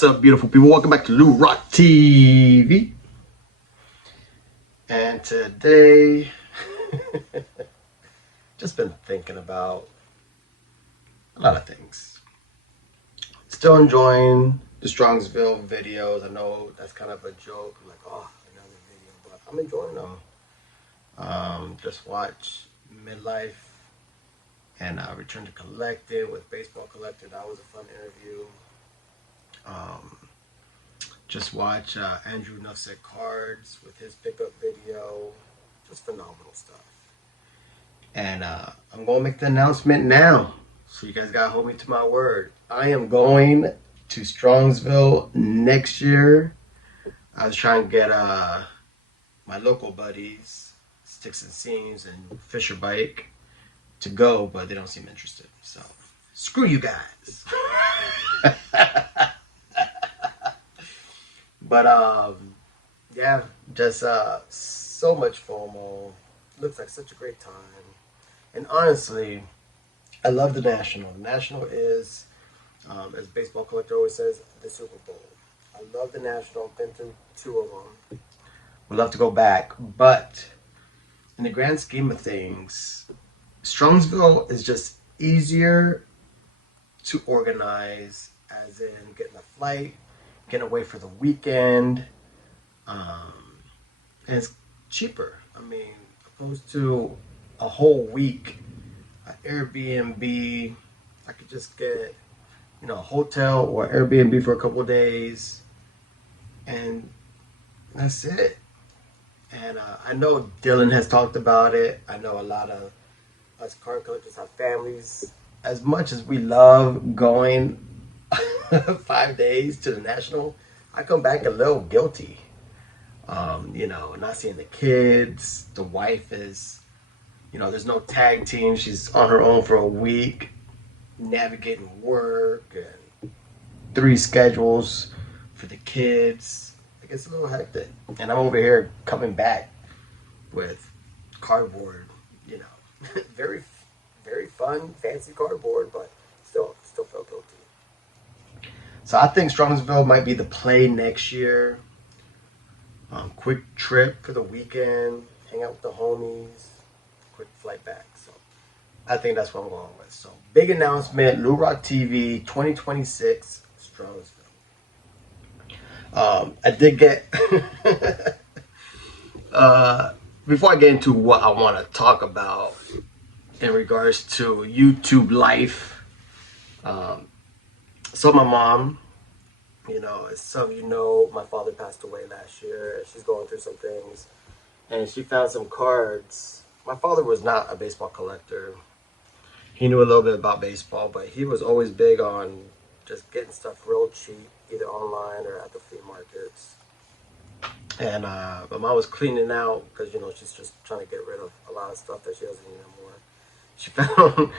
What's up, beautiful people? Welcome back to Lou Rock TV. And today, just been thinking about a lot of things. Still enjoying the Strongsville videos. I know that's kind of a joke. I'm like, oh, another video, but I'm enjoying them. Just watch Midlife and Return to Collecting with Baseball Collector. That was a fun interview. Just watch Andrew Nuff Said Cards with his pickup video. Just phenomenal stuff. And I'm going to make the announcement now. So you guys got to hold me to my word. I am going to Strongsville next year. I was trying to get my local buddies, Sticks and Seams and Fisher Bike, to go, but they don't seem interested. So screw you guys. But yeah, just so much FOMO. Looks like such a great time. And honestly, I love the National. The National is, as Baseball Collector always says, the Super Bowl. I love the National. Been to 2 of them. Would love to go back. But in the grand scheme of things, Strongsville is just easier to organize, as in getting a flight, getting away for the weekend, and it's cheaper. I mean, opposed to a whole week, an Airbnb, I could just get, a hotel or Airbnb for a couple of days, and that's it. And I know Dylan has talked about it. I know a lot of us card collectors have families. As much as we love going 5 days to the National, I come back a little guilty. Not seeing the kids. The wife is, there's no tag team. She's on her own for a week, navigating work and 3 schedules for the kids. It gets a little hectic. And I'm over here coming back with cardboard, very, very fun, fancy cardboard, but still feel guilty. So I think Strongsville might be the play next year. Quick trip for the weekend, hang out with the homies, quick flight back. So I think that's what I'm going with. So big announcement, Lou Rock TV 2026 Strongsville. I did get, before I get into what I want to talk about in regards to YouTube life, so my mom, as some of you know, my father passed away last year. She's going through some things, and she found some cards. My father was not a baseball collector. He knew a little bit about baseball, but he was always big on just getting stuff real cheap, either online or at the flea markets. And my mom was cleaning out because, she's just trying to get rid of a lot of stuff that she doesn't need anymore. She found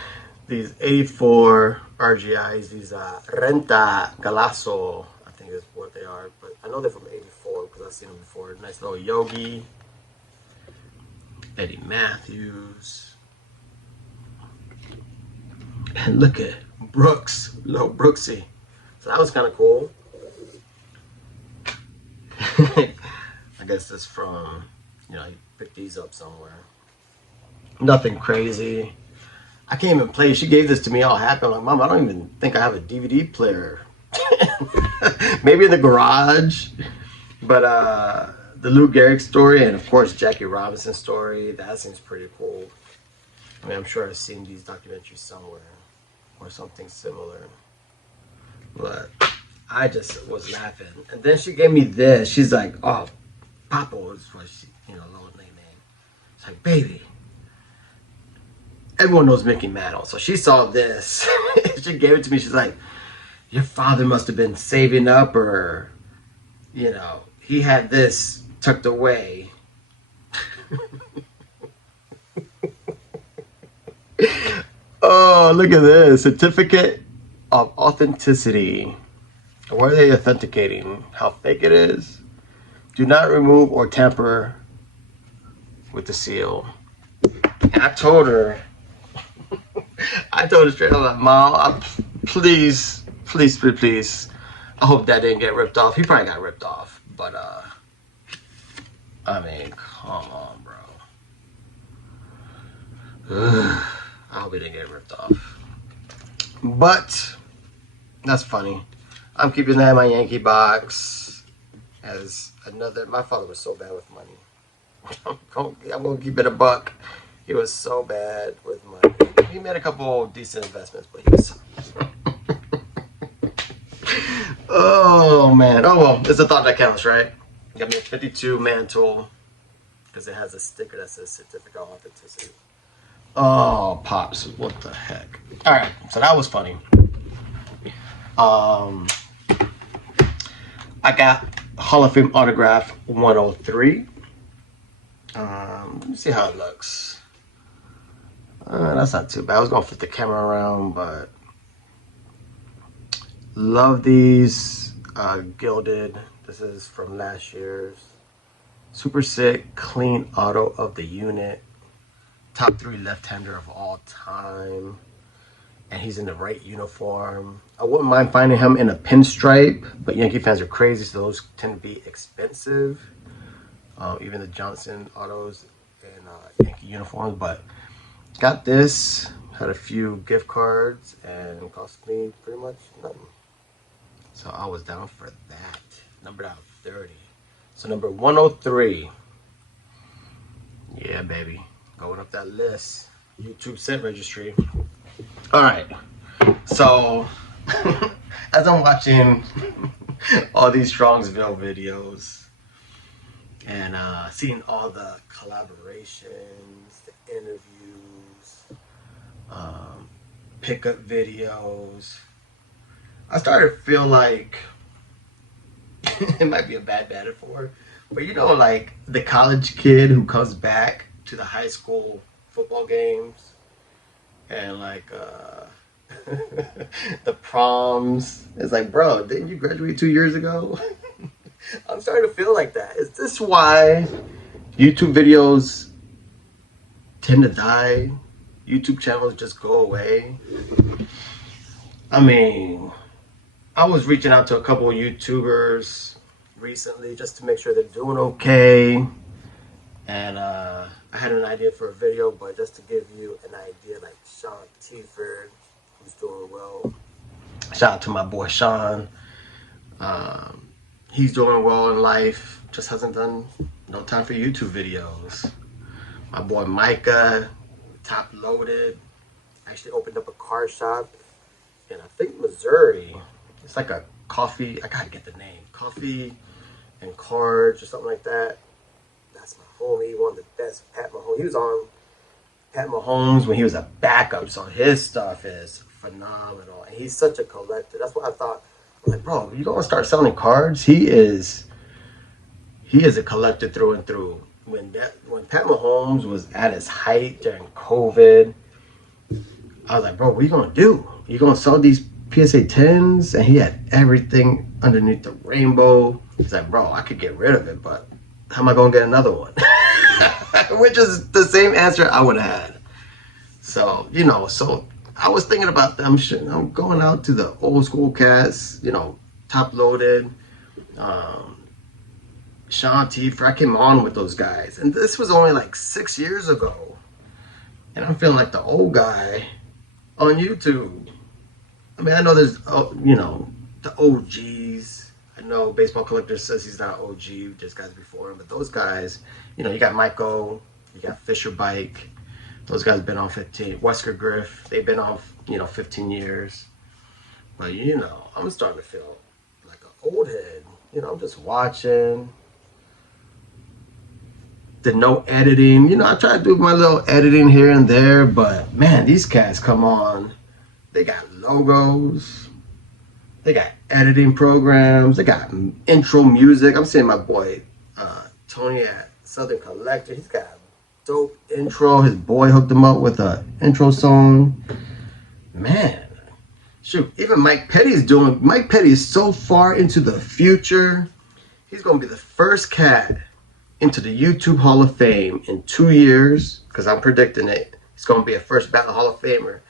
these 84 RGIs, these Renta Galasso, I think is what they are, but I know they're from 84 because I've seen them before. Nice little Yogi, Eddie Matthews, and look at Brooks, little Brooksy. So that was kind of cool. I guess that's from, you picked these up somewhere. Nothing crazy. I can't even play. She gave this to me all happy. I'm like, Mom, I don't even think I have a DVD player. Maybe in the garage. But the Lou Gehrig story, and of course Jackie Robinson story, that seems pretty cool. I mean, I'm sure I've seen these documentaries somewhere or something similar. But I just was laughing. And then she gave me this. She's like, oh, Papa was what she, little nickname. It's like, baby. Everyone knows Mickey Mantle. So she saw this. She gave it to me. She's like, your father must have been saving up, or, he had this tucked away. Oh, look at this. Certificate of authenticity. Where are they authenticating how fake it is? Do not remove or tamper with the seal. And I told her straight up, like, Mom, please, I hope that didn't get ripped off. He probably got ripped off, but I mean, come on, bro. Ugh. I hope he didn't get ripped off. But that's funny. I'm keeping that in my Yankee box as another. My father was so bad with money. I'm gonna keep it a buck. He was so bad with money. He made a couple decent investments, but he was. Oh man. Oh well, it's a thought that counts, right? Got me a 52 mantle because it has a sticker that says certificate of authenticity. Oh, pops! What the heck? All right, so that was funny. I got Hall of Fame autograph 103. Let me see how it looks. That's not too bad. I was gonna flip the camera around, but love these gilded. This is from last year's. Super sick, clean auto of the unit. Top 3 left-hander of all time. And he's in the right uniform. I wouldn't mind finding him in a pinstripe, but Yankee fans are crazy, so those tend to be expensive. Even the Johnson autos and Yankee uniforms. But got this. Had a few gift cards and cost me pretty much nothing. So I was down for that. Numbered out 30. So number 103. Yeah, baby. Going up that list. YouTube scent registry. All right. So as I'm watching all these Strongsville videos and seeing all the collaborations, the interviews, pickup videos, I started to feel like it might be a bad metaphor, but you know, like the college kid who comes back to the high school football games and like the proms. It's like, bro, didn't you graduate 2 years ago? I'm starting to feel like that. Is this why YouTube videos tend to die? YouTube channels just go away? I mean, I was reaching out to a couple of YouTubers recently just to make sure they're doing okay. And I had an idea for a video, but just to give you an idea, like Sean Tiford, who's doing well. Shout out to my boy Sean. He's doing well in life, just hasn't done no time for YouTube videos. My boy Micah, top loaded, actually opened up a car shop in, I think, Missouri. It's like a coffee, I gotta get the name, coffee and cards or something like that. That's my homie, one of the best. Pat Mahomes. He was on Pat Mahomes when he was a backup, so his stuff is phenomenal. And he's such a collector. That's what I thought. I'm like, bro, you gonna start selling cards? He is a collector through and through. When Pat Mahomes was at his height during COVID, I was like, bro, what are you gonna do? You gonna sell these PSA 10s? And he had everything underneath the rainbow. He's like, bro, I could get rid of it, but how am I gonna get another one? Which is the same answer I would have had. So, you know, so I was thinking about them shit. I'm going out to the old school cats, you know, top loaded, Sean Tiford. I came on with those guys. And this was only like 6 years ago. And I'm feeling like the old guy on YouTube. I mean, I know there's, you know, the OGs. I know Baseball Collector says he's not OG, just guys before him. But those guys, you know, you got Michael, you got Fisher Bike. Those guys been on 15. Wesker Griff, they've been on, you know, 15 years. But, you know, I'm starting to feel like an old head. You know, I'm just watching. The no editing. You know, I try to do my little editing here and there. But, man, these cats come on. They got logos. They got editing programs. They got intro music. I'm seeing my boy Tony at Southern Collector. He's got a dope intro. His boy hooked him up with a intro song. Man, shoot. Even Mike Petty's doing. Mike Petty is so far into the future. He's gonna be the first cat into the YouTube Hall of Fame in 2 years. Because I'm predicting it. He's gonna be a first ballot Hall of Famer.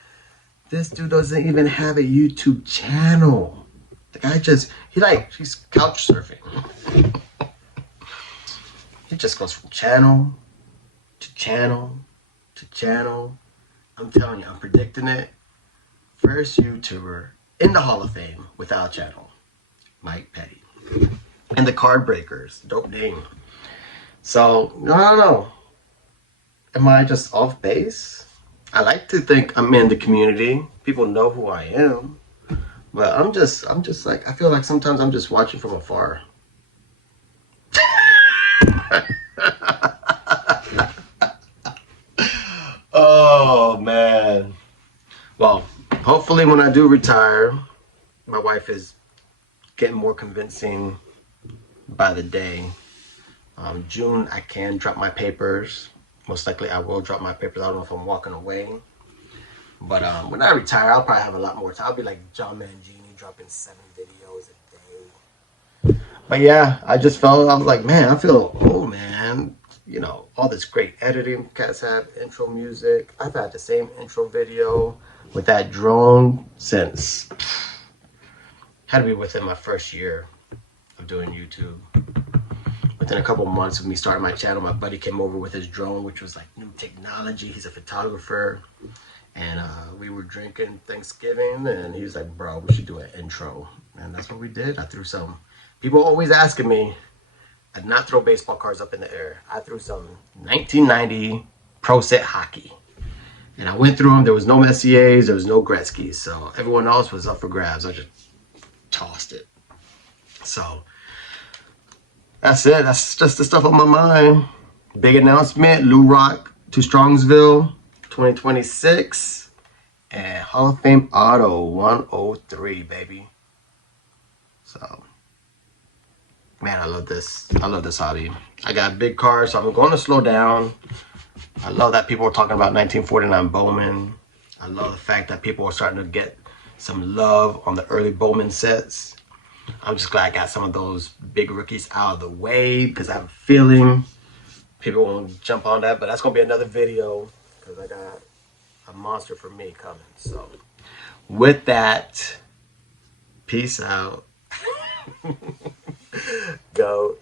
This dude doesn't even have a YouTube channel. The guy he's couch surfing. He just goes from channel to channel to channel. I'm telling you, I'm predicting it. First YouTuber in the Hall of Fame without channel, Mike Petty. And the Card Breakers, dope name. So, I don't know. Am I just off base? I like to think I'm in the community. People know who I am. But I'm just like, I feel like sometimes I'm just watching from afar. Oh, man. Well, hopefully when I do retire, my wife is getting more convincing by the day. June, I can drop my papers. Most likely I will drop my papers. I don't know if I'm walking away. But when I retire, I'll probably have a lot more time. I'll be like John Mangini, dropping 7 videos a day. But yeah, I was like, man, I feel old, man. You know, all this great editing cats have, intro music. I've had the same intro video with that drone since, had to be within my first year of doing YouTube. Within a couple months of me starting my channel, my buddy came over with his drone, which was like new technology. He's a photographer. And we were drinking Thanksgiving, and he was like, bro, we should do an intro. And that's what we did. I threw some. People always asking me, I did not throw baseball cards up in the air. I threw some 1990 Pro Set hockey. And I went through them. There was no Messiers. There was no Gretzky's. So everyone else was up for grabs. I just tossed it. So that's it. That's just the stuff on my mind. Big announcement. Lou Rock to Strongsville 2026. And Hall of Fame Auto 103, baby. So, man, I love this. I love this hobby. I got big cars, so I'm going to slow down. I love that people are talking about 1949 Bowman. I love the fact that people are starting to get some love on the early Bowman sets. I'm just glad I got some of those big rookies out of the way because I have a feeling people won't jump on that. But that's going to be another video because I got a monster for me coming. So, with that, peace out. Go.